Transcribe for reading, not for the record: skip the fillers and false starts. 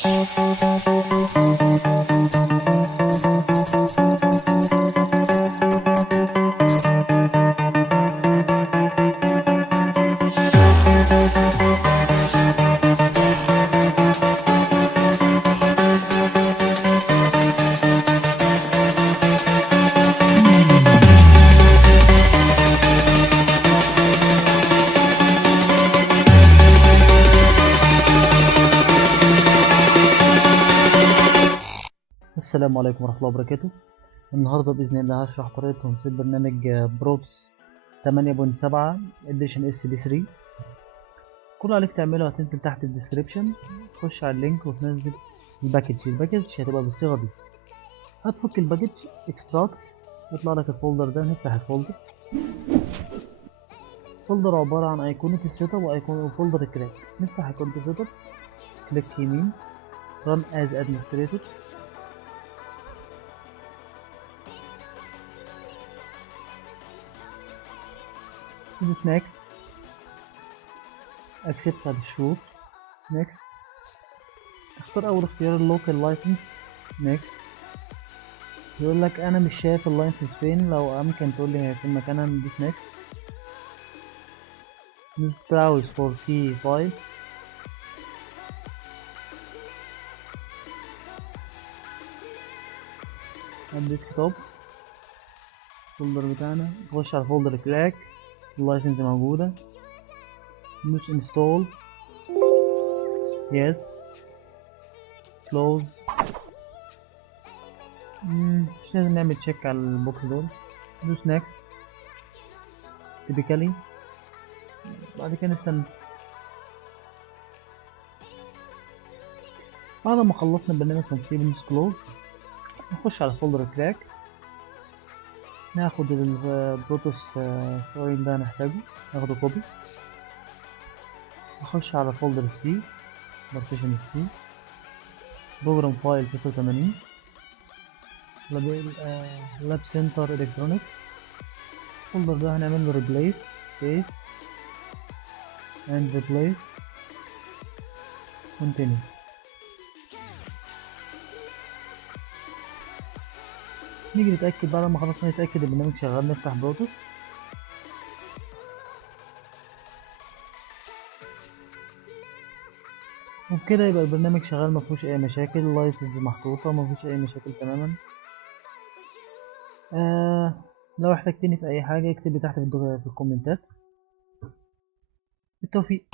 السلام عليكم ورحمة الله وبركاته. النهاردة بإذن الله هشرح طريقة تنصيب برنامج بروتوس 8.7 اديشن SP3. كل اللي عليك تعمله هتنزل تحت الديسكريبشن، تخش على اللينك وتنزل الباكج هتبقى بالصيغة دي. هتفك الباكج اكستراكت، يطلع لك الفولدر ده. نفتح الفولدر. الفولدر عبارة عن أيقونة السيت اب وفولدر الكراك. نفتح أيقونة السيت اب، كليك يمين run as administrator. ندوس next، accept على الشروط. next، اختار اول اختيار اللوكال لايسنس. next، يقول لك انا مش شايف اللايسنس فين، لو امكن تقول لي هي فين مكانها. ندوس next. ندوس browse for key file. الديسكتوب الفولدر بتاعنا، نخش على فولدر كراك، اللايسنس موجودة. ندوس install yes close. مش لازم نعمل تشيك على البوكس دول. ندوس next typically. بعد كده نستنى. بعد ما خلصنا برنامج تنصيب ندوس close. نخش على فولدر كراك، ناخد البروتوس فايل ده نحتاجه، ناخده كوبي. نخش على فولدر سي، بارتيشن سي، بروجرام فايل 86، لاب سنتر الكترونكس. الفولدر ده هنعمل له ريبليس بيست اند ريبليس كونتينيو. نيجي نتأكد. بعد ما خلصنا نتأكد البرنامج شغال، نفتح بروتوس. وبكده يبقى البرنامج شغال، مفيهوش اي مشاكل، اللايسنس محطوطة، مفيش اي مشاكل تماما. لو احتجتني في اي حاجة اكتب لي تحت في الكومنتات. بالتوفيق.